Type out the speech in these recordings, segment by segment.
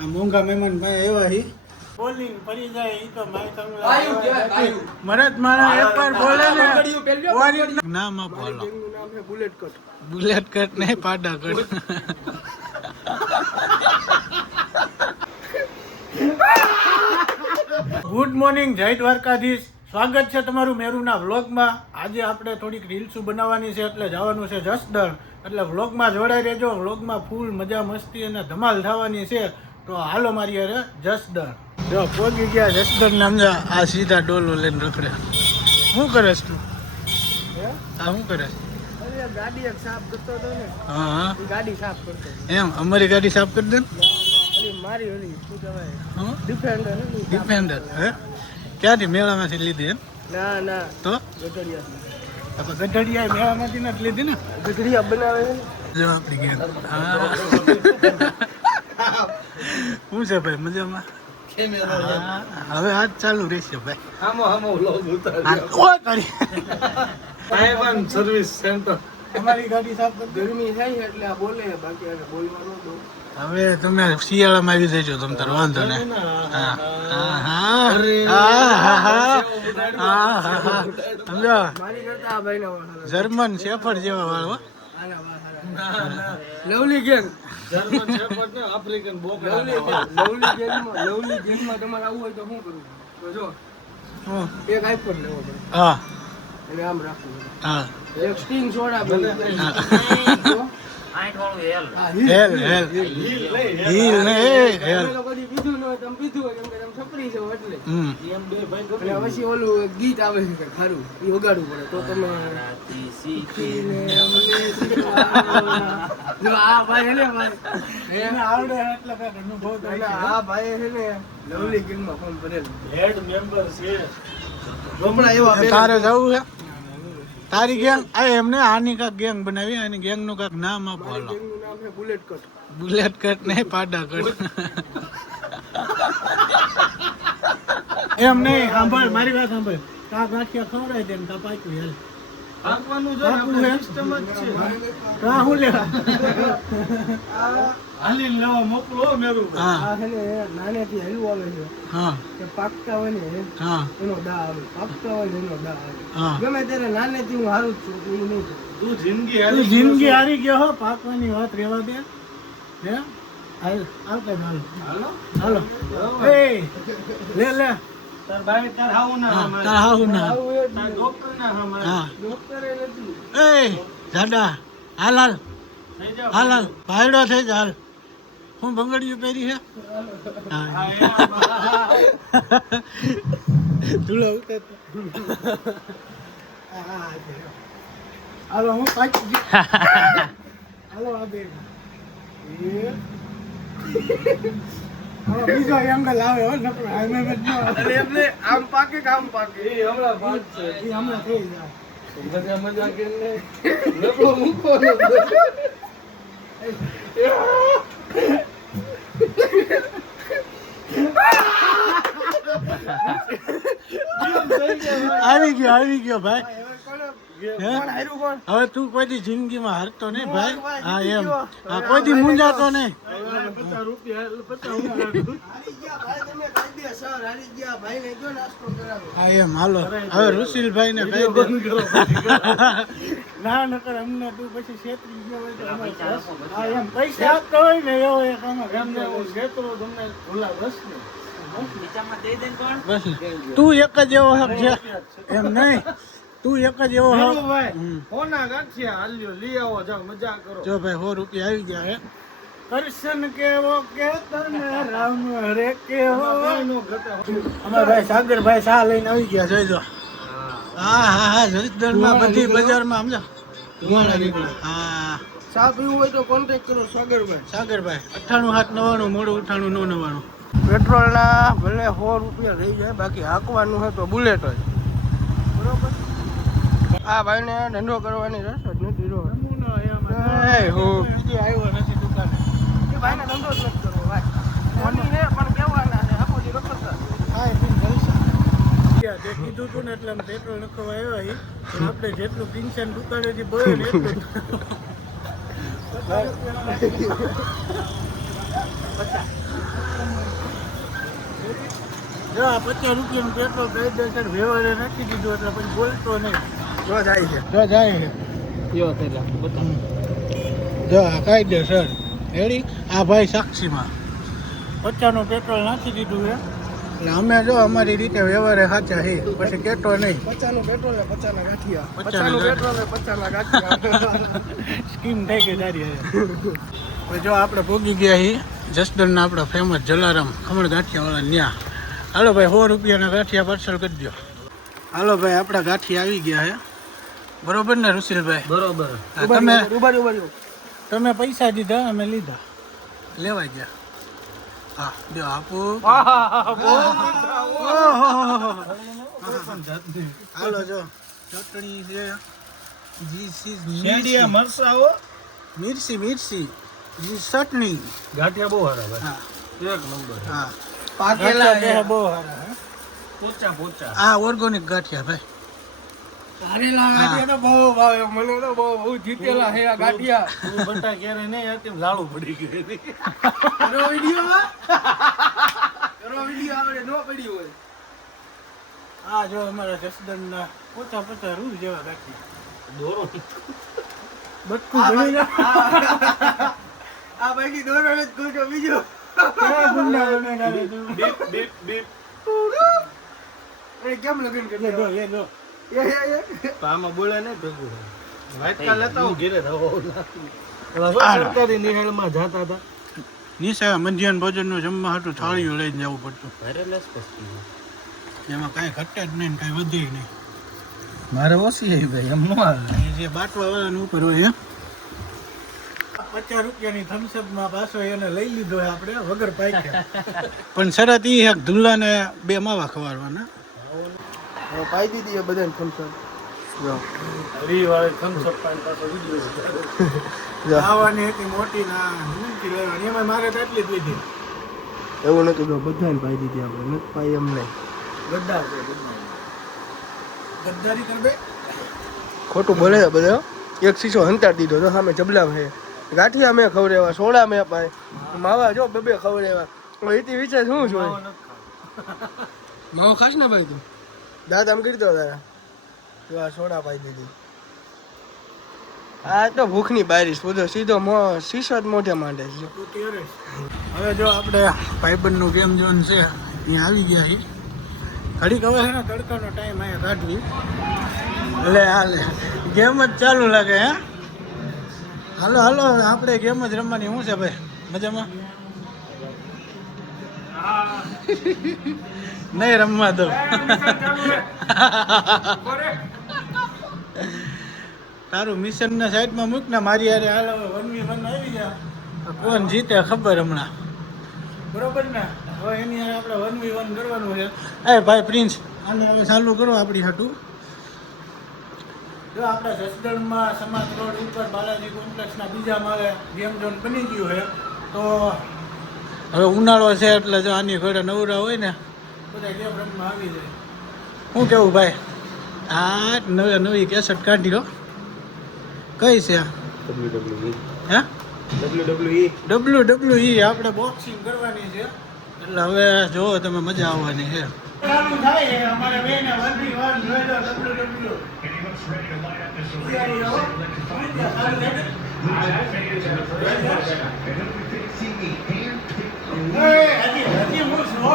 આ મોંઘા મહેમાન ભાઈ આવ્યા હી બોલીને ફરી જાય ઈ તો માય તમને મરદ મારા એક વાર બોલે ને નામ આપો હાલો ગેંગનું નામ છે બુલેટ કટ. બુલેટ કટ નહીં પાડા કટ ગુડ મોર્નિંગ જય દ્વારકાધીશ. સ્વાગત છે તમારું મેરુના વ્લોગમાં. આજે આપણે થોડીક રીલ્સો બનાવવાની છે એટલે જવાનું છે જસદણ, એટલે વ્લોગમાં જોડાઈ રહેજો. વ્લોગમાં ફૂલ મજા મસ્તી અને ધમાલ થવાની છે. તો હાલો મારી યાર જસદણ. જો પહોંચી ગયા જસદણ નામજા. આ સીધા ડોલો લઈને રખડે. શું કરેશ તું? આ શું કરે? અરે ગાડી એક સાફ કરતો હતો ને. હા ઈ ગાડી સાફ કરતો. એમ અમારી ગાડી સાફ કરી દે ને. અરે મારી ઓલી શું કહેવાય હા ડિફેન્ડર ને ઈ સાફ ડિફેન્ડર. કરતો. હે ક્યાંથી મેળામાંથી લીધી એમ? ના ના તો ગઢડિયા ગઢડિયા મેળામાંથી નથી લીધી ને. ગઢડિયા બનાવે છે ને. જો આપણી ગેમ. શું છે ભાઈ મજામાં? હવે આજ ચાલુ રહેશે ભાઈ. Service centre. અમારી ગાડી સાફ કરી દે. ગરમી થાય છે એટલે આ બોલે બાકી આને બોલવાનું દો. હવે તમે શિયાળામાં આવી જજો તમ તાર વાંધો ને. સમજો મારી કરતા આ ભાઈ ના જર્મન શેફર્ડ જેવા વાળો. લવલી ગેંગ જર્મન શેફર્ડ ને આફ્રિકન બોકડા. લવલી ગેંગમાં તમારે આવવું હોય તો શું કરવું? તો જો એક આઈફોન લેવો પડે હા અને આમ રાખવું પડે. હા એક સ્ટિંગ સોડા બને. હેલ હેલ હીલ ને હેલ. તમે કદી પીધું ન હોય તમે પીધું હોય કેમ કે તમે છપરી છો એટલે. હમ એમ બે ભાઈ અને પછી ઓલું એક ગીત આવે છે કે ખારું એ વગાડવું પડે તો તમે જો આ ભાઈ હે ને ભાઈ એને આવડે એટલે કાંઈક અનુભવ થાય અને છે. આ ભાઈ હે ને લવલી ગેંગમાં ફોન કરેલું. હેડ મેમ્બર છે. હમણાં એવા બે તારે જવું છે? તારી ગેંગ આ એમને આની કાંક ગેંગ બનાવી. આની ગેંગ નું કાંક નામ આપો હાલો. ગેંગનું નામ છે બુલેટ કટ. બુલેટ કટ નહીં પાડા કટ. એમ નહીં, સાંભળ મારી વાત સાંભળ. કા ગાંઠિયા ખવડાય દે ને કા પાક્યું હેલ. હાંકવાનું જો ને આપણે સિસ્ટમ જ છે. કા હું લેવા? હાલીને લેવા મોકલો મેરું. હા આ છે ને નાનેથી હલવું આવે છે હા કે પાકતા હોય ને હા એનો દા આવે, પાકતા હોય ને એનો દા આવે. હા. ગમે ત્યારે નાનેથી હું હારું જ છું તો એ નહીં થાય. તું જિંદગી તું હાલી જિંદગી હારી ગયો હો. પાકવાની વાત રહેવા દે. હે હાલ આવતા હાલ હાલો. હાલો. એ લે લે. તાર ભાઈ તાર હાવું ના હા હમાય. તાર હાહુ ના. આવું એ જ તાર ડોક્ટર ના હમાય. હા ડોક્ટરે નથી. એ જાડા હાલ હાલ થઈ જાવ. હાલ હાલ ભાયડો થઈ જા હાલ. હું બંગડીયું પહેરી છે. હા ધૂળો ઉતર. હાલો હું પાછી ગયો. હાલો આ બે હાલો બીજો એંગલ આવે હો નકર હાઈમે જ ન આવે. અને એમને આમ પાકે કે આમ પાકે એ હમણાં વાત છે. ઈ હમણાં થઈ જાય. મજા મજા કરીને નબળો મૂકો ને. આવી ગયો ભાઈ. કોણ હાર્યું કોણ? હવે તું કોઈ દી જિંદગીમાં હારતો નહીં ભાઈ. હા એમ હા કોઈ દી મૂંઝાતો નહીં. 50 રૂપિયા 50 હારી ગયા ભાઈ, તમે કાયદેસર હારી ગયા ભાઈને જો નાસ્તો કરાવો. હા એમ હાલો હવે રુશીલભાઈ ને કહી દે. ના નકર અમને તું પછી છેતરી ગયો હોય તો અમારે હા એમ પૈસા આપતો હોય ને એવો એક આમાં એમને હું છેતરો તમને ભૂલા બસ ને. બસ તું એક જ એવો હક છે એમ નહીં. તું એક જ એવો હક. ભાઈ હમ. કોના ગાંઠિયા હાલ્યો લઈ આવો જાઓ મજા કરો. જો ભાઈ 100 રૂપિયા આવી ગયા હે. કરશન કેવો કે તને રામ રે કેવો. નો ઘટા. અમારા ભાઈ સાગરભાઈ શા લઈને આવી ગયા જોઈજો. હા હા હા જસદણમાં બધી બજારમાં સમજો ધુવાણા નીકળે. હા ચા પીવું હોય તો કોન્ટેક્ટ કરો સાગરભાઈ. સાગરભાઈ 98 799 મોડું 98 999. પેટ્રોલના ભલે 100 રૂપિયા રહી જાય બાકી હાંકવાનું હોય તો બુલેટ જ બરોબર. આ ભાઈને ધંધો કરવાની રસ જ નથી રહ્યો. નમૂનો એમ. એ હો. બીજી આવ્યો નથી દુકાને. એ ભાઈને ધંધો જ નથી કરવો ભાઈ. મોની હે પણ કહેવાના છે આખો દી રખડતા. હા એ જલસા. તે કીધું તું ને એટલે અમે પેટ્રોલ નખવા આવ્યા છીએ. પણ આપણે જેટલું પિંચન દુકાનેથી ભરે ને એટલું જો આ 50 રૂપિયાનું પેટ્રોલ કાયદેસર વ્યવહારે નાખી દીધું એટલે પછી બોલતો નહીં. જો જાય છે. જો જાય છે. જો આ કાયદેસર રેડી. આ ભાઈ સાક્ષીમાં 50નું પેટ્રોલ નાખી દીધું છે એટલે અમે જો અમારી રીતે વ્યવહારે સાચા છે પછી કેતો નહીં. 50નું પેટ્રોલ ને 50ના ગાંઠિયા. 50 પેટ્રોલ ને 50ના ગાંઠિયા. સ્કીમ થઈ ગઈ તારી હવે. જો આપણે પહોંચી ગયા છીએ જસદણના આપણા ફેમસ જલારામ ખમણ ગાંઠિયાવાળા ન્યા. હાલો ભાઈ 100 રૂપિયાના ગાંઠિયા પાર્સલ કરી દો. હાલો ભાઈ આપણા ગાંઠિયા આવી ગયા છે બરોબર ને રુશીલભાઈ? બરોબર. તમે પૈસા દીધા અમે લીધા લેવા ગયા. હા જો આપો. હાલો જો ચટણી છે મિર્ચી મિર્ચી ચટણી ગાંઠિયા બહુ સારા ભાઈ. હા એક નંબર. હા પાકેલા છે. બહુ સારા હે. પોચા પોચા. આ ઓર્ગોનિક ગાંઠિયા ભાઈ. પાકેલા ગાંઠિયા તો બહુ ભાવે મને તો બહુ જીતેલા છે આ ગાંઠિયા. બટા ક્યારે નહીં હતી લાડુ પડી ગયું. કરો વિડિયો આપણે નો પડી હોય. આ જો અમારા જસદણના 50 રૂ જેવા ગાંઠિયા દોરો. બટકું ભરી આ બાકી દોરો જ ગુજો બીજો. ક્યાં ગુંડા બનેલા રે તું? Beep beep beep. એ કેમ લગન એ કરે? જો એ જો એ તો આમાં બોલે નહીં ભેગું. વાઇટ કાર લેતા હું ઘેરે રહો. આ સરકારી નિહાળમાં જાતા હતા. નિશા મધ્યાહન ભોજનનું જમવા હતું થાળીઓ લઈને જવું પડતું. એમાં કાંઈ ઘટે જ નહીં ને કાંઈ વધે નહીં. મારે ઓછી આવી ભાઈ એમ નો આવે. એ જે બાટવા વાળાનું ઉપર હોય 50 રૂપિયાની થમ્સઅપમાં પાછો એને લઈ લીધો છે આપણે વગર પાકે. પણ શરત એ એક ધુલ્લાને 2 માવા ખવાડવાના. પાઈ દીધી બધાને થમ્સઅપ. જો હરીવાળે થમ્સઅપ પાણી પાછો વિડિયો. ખાવાની હતી મોટી ના નથી લેવાની. એમાં મારે તો એટલી જ લીધી. એવું નતું જો બધાને પાઈ દીધી આપણે નથી પાઈ એમ નહીં. ગદ્દાર છે ગદ્દારી કરબે. ખોટું બોલે છે બધા. એક શીશો હંતાડી દીધો તો સામે જબલા છે. ગાંઠિયા મેં ખવડાવ્યા, સોડા મેં પાય, માવા જો 2 ખવડાવ્યા. એથી વિચાર શું જોઈ માવો ખાસ ને ભાઈ તું દાંત આમ કરી દો તારા. જો આ સોડા પાઈ દીધી. આ તો ભૂખની બારીશ બધો સીધો શીશો જ મોઢે માંડે છે. હવે જો આપણે ભાઈબંધનું ગેમ ઝોન છે અહીંયા આવી ગયા છીએ. ઘડીક હવે છે ને તડકાનો ટાઈમ અહીંયા કાઢવી એટલે હાલે ગેમ જ ચાલુ લાગે. હે હાલો હાલો આપણે ગેમ જ રમવાની. શું છે ભાઈ મજામાં? નહીં રમવા દો. તારું મિશન ના સાઈડમાં મૂક ને મારી યારે હાલ હવે 1v1 આવી ગયા કોણ જીતે ખબર હમણાં બરોબર ને. હવે એની હારે આપણે 1v1 કરવાનું છે. એ ભાઈ પ્રિન્સ આને હવે ચાલુ કરો આપણી હાટું. જો આપણા જસદણમાં સમાજ રોડ ઉપર બાલાજી કોમ્પ્લેક્સના બીજા માળે ગેમ ઝોન બની ગયું છે. તો હવે ઉનાળો છે એટલે જો આની ઘરે નવરા હોય ને બધા ગેમ રમવા આવી જાય. શું કેવું ભાઈ? આ નવી કેસેટ કાઢી લો. કઈ છે હે? WWE આપણે બોક્સિંગ કરવાની છે એટલે હવે જોવો તમે મજા આવવાની છે. ચાલુ થાય છે અમારે બેને 1v1 જોઈ લો WWE. હજી હું slow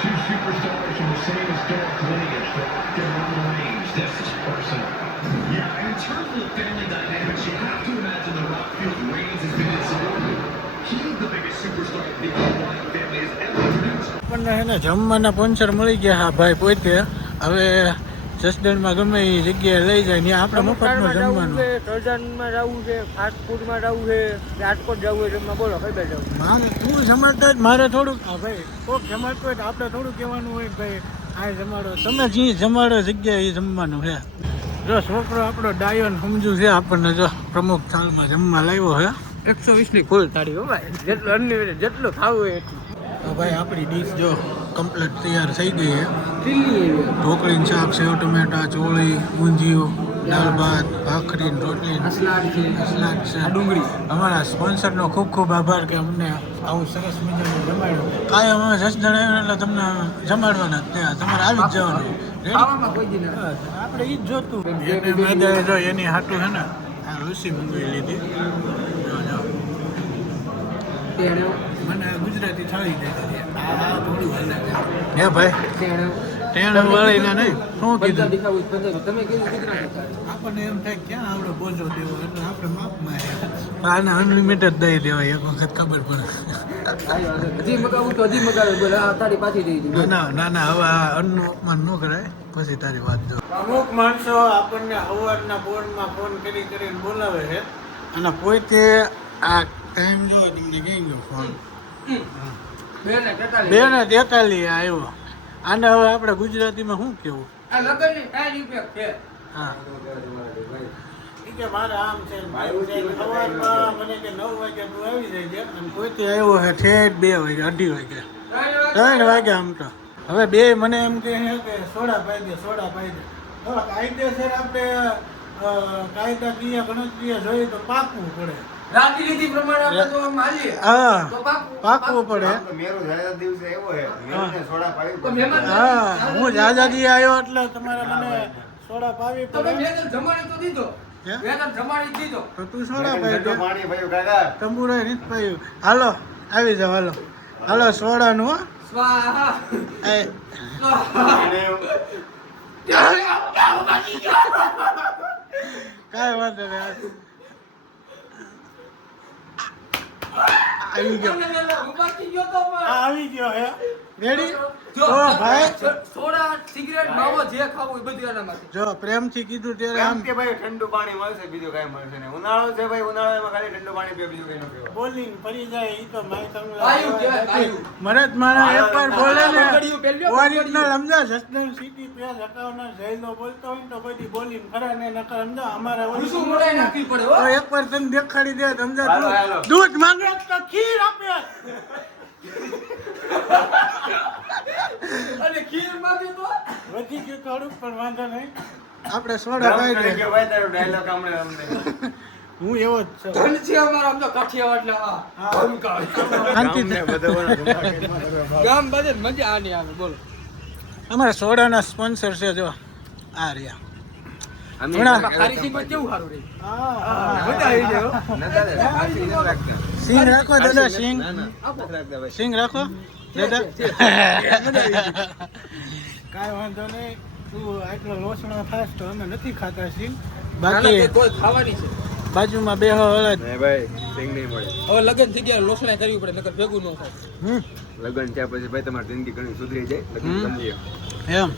Two superstars from the same historic lineage, but different range. This is personal. Yeah, in terms of the family dynamics, you have to imagine the Rock feels Reigns has been insubordinate. He's the biggest superstar the Wyatt family has ever produced. આપણને એને જમવાના sponsor મળી ગયા. હા ભાઈ પોતે હવે જસદણમાં ગમે એ જગ્યાએ લઈ જાય ને આપણે મફતમાં જમવાનું. સર્જનમાં જવું છે, ફાસ્ટ ફૂડમાં જવું છે, રાજકોટ જવું છે, જમવા બોલો કઈ બાજુ જવું? મારે તું જમાડતો જ મારે થોડુંક હા ભાઈ કોક જમાડતો હોય તો આપણે થોડું કહેવાનું હોય કે ભાઈ આ જમાડો. તમે જે જમાડો જગ્યાએ એ જમવાનું છે. જો છોકરો આપણો ડાયો ને સમજુ છે આપણને જો પ્રમુખ થાળમાં જમવા લાવ્યો હે 120 ની ફૂલ થાળી હો ભાઈ, જેટલું અનલિમિટેડ જેટલું ખાવું હોય એટલું. તો ભાઈ આપણી ડીશ જો કમ્પ્લીટ તૈયાર થઈ ગઈ છે. ચીલી ઢોકળીનું શાક, સેવ ટમેટા, ચોળી, ઊંધિયું, દાળ ભાત, ભાખરી, રોટલી, સલાડ છે, સલાડ છે, ડુંગળી. અમારા સ્પોન્સરનો ખૂબ ખૂબ આભાર કે અમને આવું સરસ મજાનું જમાડ્યું. કાંઈ અમે જસદણ આવ્યા એટલે તમને જમાડવાના જ ત્યાં તમારે આવી જ જવાનું. Ready? ખાવામાં કોઈ દી ના. બસ, આપણે ઈ જ જોતું. એને મેદાએ જો એની હાટું છે ને આ ઋષિ મંગાવી લીધી. જો, જો. તેણો મને ગુજરાતી થાળી દે આ થોડું હાલે છે. હે ભાઈ તેણો ટેણ વાળીને નહીં શું બધા કીધું દેખાવું પંજાબી. તમે કીધું ગુજરાતી. આપણને એમ થાય ક્યાં આવડો બોજો દેવો એટલે આપણે માપમાં આને અનલિમિટેડ દઈ દેવાય એક વખત ખબર પડે. હજી મગાવું તો હજી મગાવે. બોલે આ તારી પાછી દઈ દીધી. ના ના ના હવે આ અન્નનું અપમાન ન કરાય પછી તારી વાત જો. અમુક માણસો આપણને સવારના બોર્ડમાં ફોન કરીને બોલાવે છે અને પોતે આ ટાઈમ જો તમને કઈ ગયો ફોન 2:43 આવ્યો. આને હવે આપણે ગુજરાતીમાં શું કેવું? આ લગનની ટાઈમ ઇફેક્ટ છે. હા ઈ કે મારે આમ છે ને તેમ છે ને સવારમાં મને કે 9 વાગે તું આવી જાય છે અને પોતે આવ્યો છે ઠેઠ 2 વાગે 2:30 વાગે 3 વાગે આમ તો હવે બે મને એમ કહે છે કે સોડા પાઈ દે હવે કાયદેસર આપણે કાયદાકીય ગણતરીએ જોઈએ તો પાકવું પડે. રાજનીતિ પ્રમાણે આપણે તો આમ હાલીએ. હા તો પાકવું પડે. તો મહેમાન હા હું જ આઝાદી આવ્યો એટલે તમારે મને સોડા પાવી તમે પડે. વેતન જમાડી તો દીધો. હે? વેતન જમાડી દીધો. તો તું સોડા પાઈ દે. તંબુરાય નથી પાયું. હાલો આવી જાવ હાલો સોડાનું હો. સ્વાહા એ કાંઈ વાંધો નહીં. આવી ગયો બાકી ગયો તો પણ. આવી ગયો હે રેડી. જો તો ભાઈ સોડા સિગરેટ માવો જે ખાવું એ બધું એનામાંથી. જો પ્રેમથી કીધું ત્યારે આમ ઠંડુ પાણી મળશે, બીજું કઈ મળશે નહીં. ઉનાળો છે ભાઈ, ઉનાળામાં ખાલી ઠંડુ પાણી પીએ, બીજું કઈ ન પીવા. બોલિંગ પડી જાય ઈ તો માય વાયુ કહેવાય, વાયુ. મરદ માણા એકવાર બોલે ને પકડ્યું, પહેલ્યો ઓરિજિનલ સમજા જસદણ સિટી પેજ હકાવના જયલો બોલતો હોય ને તો બધી બોલિંગ ખરા ને નકર સમજા અમારા ભૂસું મોઢાએ નાખવી પડે હો. તો એકવાર તને દેખાડી દે તો સમજા હાલો, તું હાલો. દૂધ માંગે તો ખીર આપે. અને ખીર માંગે તો વધી ગયું થોડુંક પણ વાંધો નહીં આપણે સોડા રામ પાઈ કરી દે. ગયો ભાઈ, તારો dialogue સાંભળે અમને. હું એવો જ છું. ધન છે અમારા આમ તો કાઠિયાવાડ ના શાંતિથી. ગામ બધે મજા આની આવે. બોલો અમારા સોડાના સ્પોન્સર છે જો આ રહ્યા. ખારી સિંગ કેવું સારું રહે. મજા આવી જાય સિંગ રાખો દાદા સિંગ સિંગ રાખો દાદા કાંઈ વાંધો નહીં. તું આટલો લોસણો થાસ તો અમે નથી ખાતા સિંગ. બાકી કોઈ ખાવાની છે. બાજુમાં બેહો હળદ. નહીં ભાઈ, સિંગ નહીં મળે. હવે લગન થઈ ગયા લોસણા કરવી પડે નકર ભેગું ન થાય. લગ્ન થયા પછી ભાઈ તમારી જિંદગી ઘણી સુધરી જાય. લગ્ન સમજીએ. એમ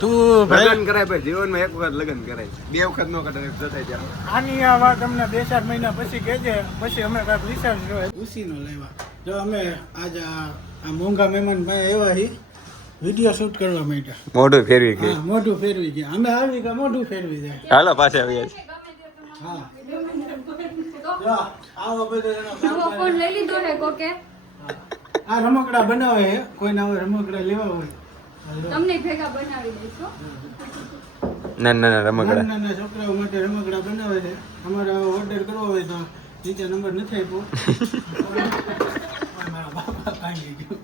તું ભાઈ લગ્ન કરાય ભાઈ, જીવનમાં એક વખત લગ્ન કરાય, 2 વખત નો કરાય, જતાય ત્યાં. આની આ વાત અમને 2-4 મહિના પછી કહેજે, પછી અમે કાંઈક રિસર્ચ જોઈએ ઉસીનો લેવા. જો અમે આજ આ મોંઘા મહેમાન ભાઈ આવ્યા હી વિડીયો શૂટ કરવા માટે. મોઢું ફેરવી હા મોઢું ફેરવી ગયા. અમે આવી ગયા મોઢું ફેરવી જાય. હાલો પાછા આવી હા જો આવો બધો એનો કામ કરે. ફોન લઈ લીધો હે કોકે આ રમકડા બનાવે છે, કોઈને આવે રમકડા લેવા હોય તમને ભેગા બનાવી દઈશું. ના નાના નાના છોકરાઓ માટે રમકડા બનાવે છે. અમારે ઓર્ડર કરવો હોય તો નીચે નંબર નથી આપ્યો. મારા બાપા ભાંગી ગયું.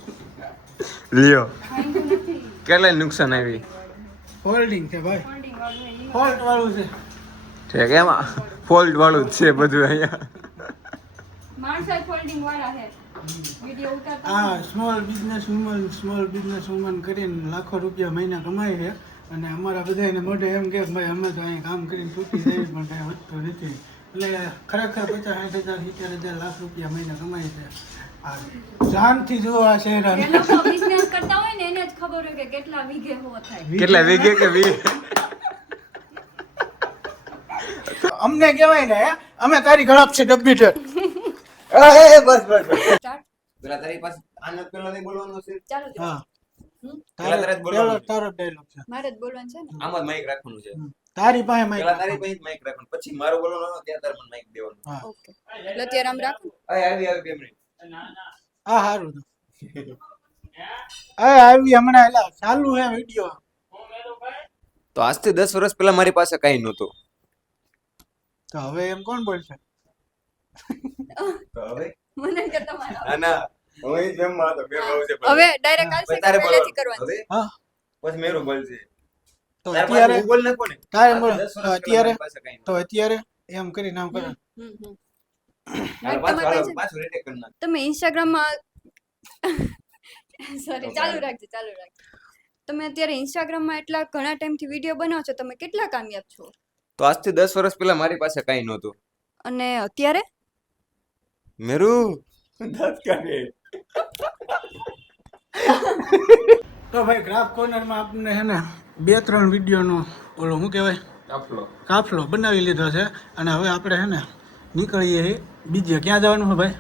લ્યો, વાંધો નથી. કેટલા નુકસાન આવી ફોલ્ડિંગ છે ભાઈ, Folding વાળું હે. ફોલ્ટ વાળું છે. છે કે એમાં ફોલ્ટ વાળું જ છે બધું અહીંયા. માણસો ફોલ્ડિંગ વાળા હે. વિડિયો ઉતારતા આ સ્મોલ બિઝનેસ વુમન કરીને લાખો રૂપિયા મહિના કમાય છે અને અમારા બધાને મોઢે એમ કે ભાઈ અમે તો અહીં કામ કરીને તૂટી જાય પણ કાંઈ વધતું નથી. એટલે ખરેખર 50-60 હજાર 70,000 લાખ રૂપિયા મહિના કમાય છે. આ જાનથી જુઓ આ જે ચહેરા. લોકો બિઝનેસ કરતા હોય ને એને જ ખબર હોય કે કેટલા વીઘે હો થાય. કેટલા વીઘે કે અમને કહેવાય ને અમે તારી ગળપ છે ડબ્બી છે. સ્ટાર્ટ પેલા તારી પાસે આનંદ પેલા નહીં બોલવાનું છે. ચાલો હા પેલા તારે જ બોલવાનું. તારો ડાયલોગ છે. મારે જ બોલવાનું છે ને. આમાં માઈક રાખવાનું છે. તારી પાસે માઈક પેલા તારી પાસે માઈક રાખવાનું, પછી મારો બોલવાનો હોય ત્યાં તારે મને માઈક દેવાનું. હા ઓકે એટલે અત્યારે આમ રાખું. આવી 2 મિનિટ. હા સારું આવી હમણાં એલા ચાલુ હે વિડિયો. તો આજથી 10 વર્ષ પહેલા મારી પાસે કઈ નહોતું. તો હવે એમ કોણ બોલશે? તો હવે મને કે તમારા ના હું ઈ જેમ માં હતો બે ભાવ છે. હવે ડાયરેક્ટ આવશે તારે કે પહેલેથી બોલવાનું. કરવાનું. હવે હા પછી મેરું બોલશે. તો તારે અત્યારે પાછું બોલ નાખો ને. તારે બોલ. આજથી 10 વર્ષ તો પહેલા અત્યારે મારી પાસે કાંઈ તો અત્યારે એમ કરી નામ કરો. હમ. હાલો, તમારી પાસે પાછું retake કરી નાખ. તમે ઇન્સ્ટાગ્રામમાં સોરી ચાલુ રાખજો. તમે અત્યારે ઇન્સ્ટાગ્રામમાં એટલા ઘણા ટાઈમથી વિડીયો બનાવો છો, તમે કેટલા કામયાબ છો? તો આજથી 10 વર્ષ પહેલા મારી પાસે કાંઈ નહોતું. અને અત્યારે મેરું દાંત કાઢે. તો ભાઈ ગ્રાફ કોર્નરમાં આપણને હે ને 2-3 વિડીયોનો ઓલો શું કહેવાય કાફલો બનાવી લીધો છે અને હવે આપણે હે ને નીકળીએ બીજે ક્યાં જવાનું છે ભાઈ?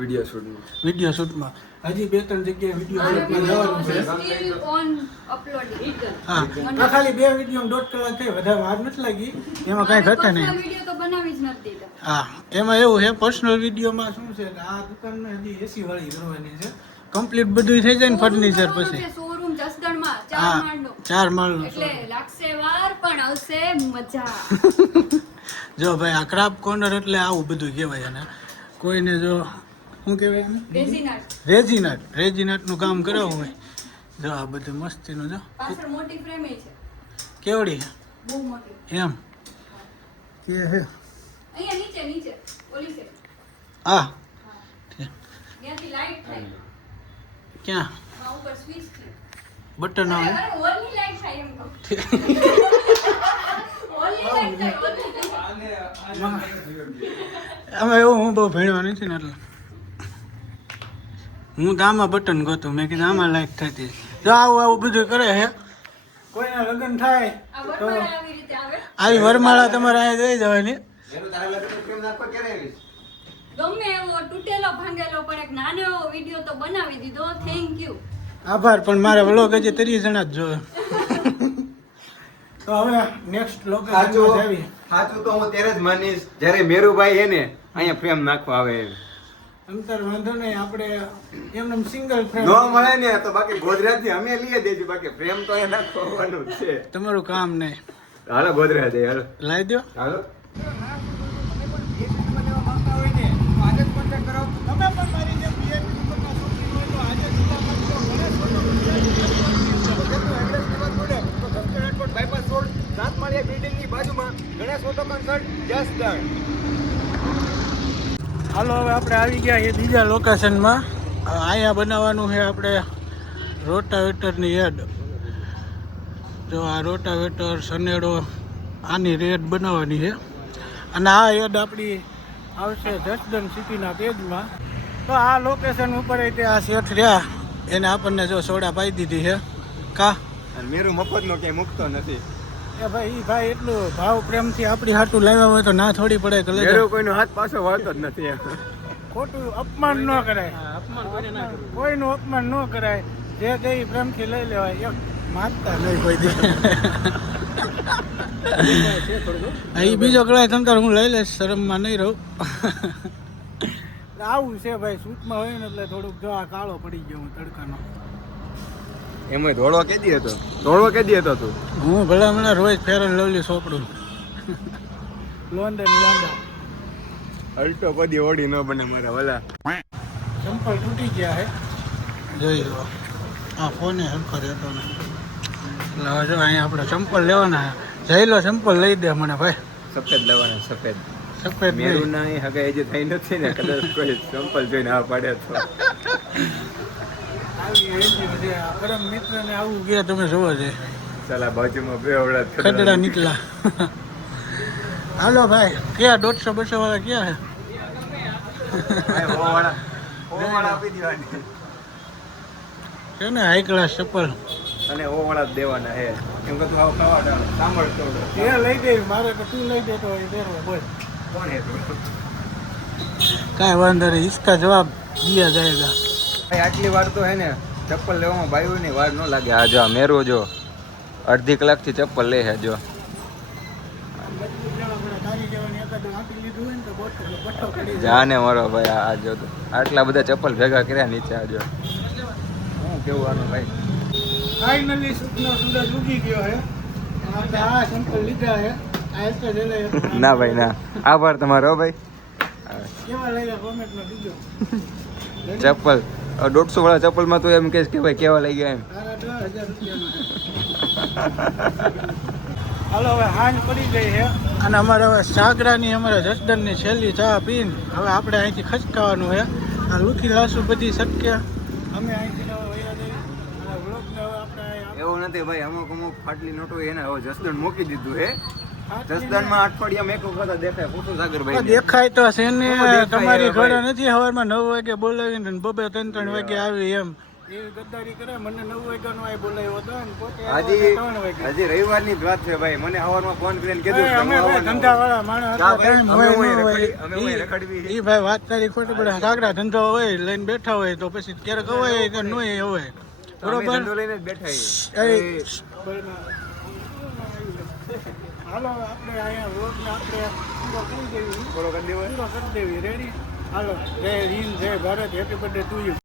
વિડિયો શૂટનું. વિડીયો શૂટમાં. હજી 2-3 જગ્યાએ વિડીયો શૂટમાં જવાનું છે. Still on uploading. હા તો ખાલી 2 વિડીયો 1.5 કલાક થઈ, વધારે વાર નથી લાગી. એમાં કાંઈ ઘટે નહીં. વિડીયો તો બનાવી જ નથી દીધા. હા એમાં એવું છે પર્સનલ વિડીયોમાં શું છે કે આ દુકાનને હજી એસી વાળી કરવાની છે. કમ્પ્લીટ બધું થઈ જાય ને ફર્નિચર પછી. શોરૂમ જસદણમાં 4 હા માળનો. 4 માળનું એટલે લાગશે વાર પણ આવશે મજા. જો ભાઈ આ ક્રાફ્ટ કોર્નર એટલે આવું બધું કહેવાય. અને કોઈને જો શું કહેવાય એને રેઝિનાટ. રેજીનાટનું કામ કરાવવું હોય જો આ બધું મસ્તીનું જો પાછળ મોટી ફ્રેમ છે. કેવડી છે બહુ મોટી. એમ કે હે અહીંયા નીચે ઓલી છે. આ ત્યાંથી લાઈટ થાય. ક્યાં આ ઉપર સ્વિચ છે. બટન આવે અરે ઓલની લાઈટ થાય એમ કહું. ઓલની લાઈટ થાય ઓલની લાઈટ. અમે એવું હું બહુ ભણ્યો નથી ને એટલે હું તો આમાં બટન ગોતું. મેં કીધું આમાં લાઈટ થતી. જો આવું બધું કરે છે. કોઈના લગ્ન થાય આ વરમાળા આવી રીતે આવે. આવી વરમાળા તમારે અહીંયા દઈ જવાની. મેરું તારા લગ્નનો પ્રેમ નાખવા ક્યારે આવીશ? ગમે એવો તૂટેલો ભાંગેલો પણ એક નાનો એવો વિડીયો તો બનાવી દીધો. Thank you. આભાર પણ મારા વ્લોગ હજી 30 જણા જ જોવે. તો હવે નેક્સ્ટ લોકેશન જાવી. સાચું તો હું ત્યારે જ માનીશ જ્યારે મેરુભાઈ હે ને અહીંયા પ્રેમ નાખવા આવે એમ. અંતર વાંધો નહીં આપણે એમને સિંગલ ફ્રેન્ડ ન મળે ને તો બાકી ગોધરાથી અમે લઈએ દેજો, બાકી પ્રેમ તો અહીંયા નાખવા આવવાનું જ છે. તમારું કામ નહીં. હાલો ગોધરા જઈએ, હાલો લાવી દો. હાલો. હાલો હવે આપણે આવી ગયા એ બીજા લોકેશનમાં. અહીંયા બનાવવાનું છે આપણે રોટાવેટરની હેડ. જો આ રોટાવેટર સનેડો આની રેડ બનાવવાની છે અને આ હેડ આપણી આવશે જસદણ સિટીના પેજમાં. તો આ લોકેશન ઉપર તે આ શેઠ રહ્યા એને આપણને જો સોડા પાઈ દીધી છે કા. અને મેરું મફતનો ક્યાંય મૂકતો નથી. એ ભાઈ ઈ ભાઈ એટલું ભાવ પ્રેમથી આપણી હાટું લાવ્યા હોય તો ના થોડી પડે કે મેરું કોઈનો હાથ પાછો વળતો જ નથી. ખોટું અપમાન ન કરાય. કોઈનું અપમાન ન કરાય. જે તે ઈ પ્રેમથી લઈ લેવાય. એક માગતા નહીં કોઈ દે. એ બીજો કડાય તંતર હું લઈ લઈશ, શરમમાં નહીં રહું. આવું છે ભાઈ શૂટમાં હોય ને એટલે થોડુંક જો આ કાળો પડી ગયો હું તડકાનો. એમાં ધોળો કેદી હતો? ધોળો કેદી હતો તું? હું ભલા મને રોજ ફેર એન્ડ લવલી સોપડું. લોન્ડન લોન્ડા અલ્ટો કદી ઓડી ન બને મારા વાલા. ચંપલ તૂટી ગયા હે જોઈ લો. આ ફોને હરખો રહેતો ને એટલે હવે જો અહીંયા આપણે ચંપલ લેવાના છે. જઈ લો ચંપલ લઈ દે મને ભાઈ. સફેદ લેવાના, સફેદ. સફેદ મેરું ના એ હગાઈ જે થઈ નથી ને, કદાચ કોઈ ચંપલ જોઈને આ પાડે તો. આવી એજી બધી આ પરમ મિત્રને આવું ગયા તમે જોવો છે. સાલા બાજુમાં બે ઓળા ખદડા નીકળા. હાલો ભાઈ ક્યાં 150-200 વાળા ક્યાં ઓવાળા આપી દેવાની છે ને હાઈ ક્લાસ ચપ્પલ. અને ઓવાળા જ દેવાના હે. કેમ કે તું આવ ખાવા સાંભળતો એ લઈ દે મારે તો તું લઈ દે તો એ પહેરવો બોલ. કોણ હે તું? કાંઈ વાંધો નહીં, इसका જવાબ દિયા જાયગા. ભાઈ આટલી વાર તો હે ને ચપ્પલ લેવામાં ભાઈઓની વાર ન લાગે. આ જો મેરો જો અડધી કલાકથી ચપ્પલ લે છે જો. એકાદું આપી લીધું હોય ને તો બઠ્ઠો પડી જાય. જાને મારો ભાઈ આ જો તો. આટલા બધા ચપ્પલ ભેગા કર્યા નીચે આ જો. હું કેવું આનું ભાઈ. ફાઇનલી સુખનો સૂરજ ઉગી ગયો છે. આપણે આ સેમ્પલ લીધા છે. આ એક જ લઈ. ના ભાઈ ના, આભાર તમારો ભાઈ. કેવા લાગ્યા કોમેન્ટમાં દીજો. ચપ્પલ 150 વાળા ચપ્પલમાં તો એમ કહેશ કે ભાઈ કેવા લઈ ગયા એમ. સાડા 10,000 રૂપિયામાં. હાલો હવે હાંજ પડી ગઈ છે અને અમારે હવે સાગરાની અમારે જસદણની છેલ્લી ચા પીને હવે આપણે અહીંથી ખચકાવાનું છે. આ લુખી લાસુ બધી શક્ય અમે અહીંથી હવે વયા જઈએ અને વ્લોગને હવે આપણે અહીં એવું નથી ભાઈ, અમુક અમુક ફાટલી નોટો એને હવે જસદણ મૂકી દીધું હે. આપણે જસદણમાં અઠવાડિયામાં એક વખત દેખાય ખોટું સાગરભાઈ. દેખાય તો છે ને દેખાય તમારી ભાઈ. ઘરે નથી સવારમાં 9 વાગે બોલાવીને બબે 3 વાગે આવી એમ એવી ગદ્દારી કરે. મને 9 વાગ્યાનો આ બોલાવ્યો હતો ને પોતે હજી 3 વાગે. હજી રવિવારની જ વાત છે ભાઈ. મને સવારમાં ફોન કરીને કીધું એ કે અમે હું ભાઈ આવવાનો. ધંધાવાળા માણસ ના હતા, ભાઈ, time અમે હોય હોય ન રખડી- હોય. અમે હોય રખડવી. ઈ ભાઈ વાત તારી ખોટી પડે. સાગરા ધંધો હોય લઈને બેઠા હોય તો પછી ક્યારેક હોય કે ન હોય અમે બરોબર. ધંધો લઈને જ બેઠા છીએ. હાલો આપણે અહીંયા રોડને આપણે પૂરો કરી દેવી પૂરો કરી દેવો. પૂરો કરી દેવી. રેડી હાલો જય હિન્દ જય Bharat happy birthday to you.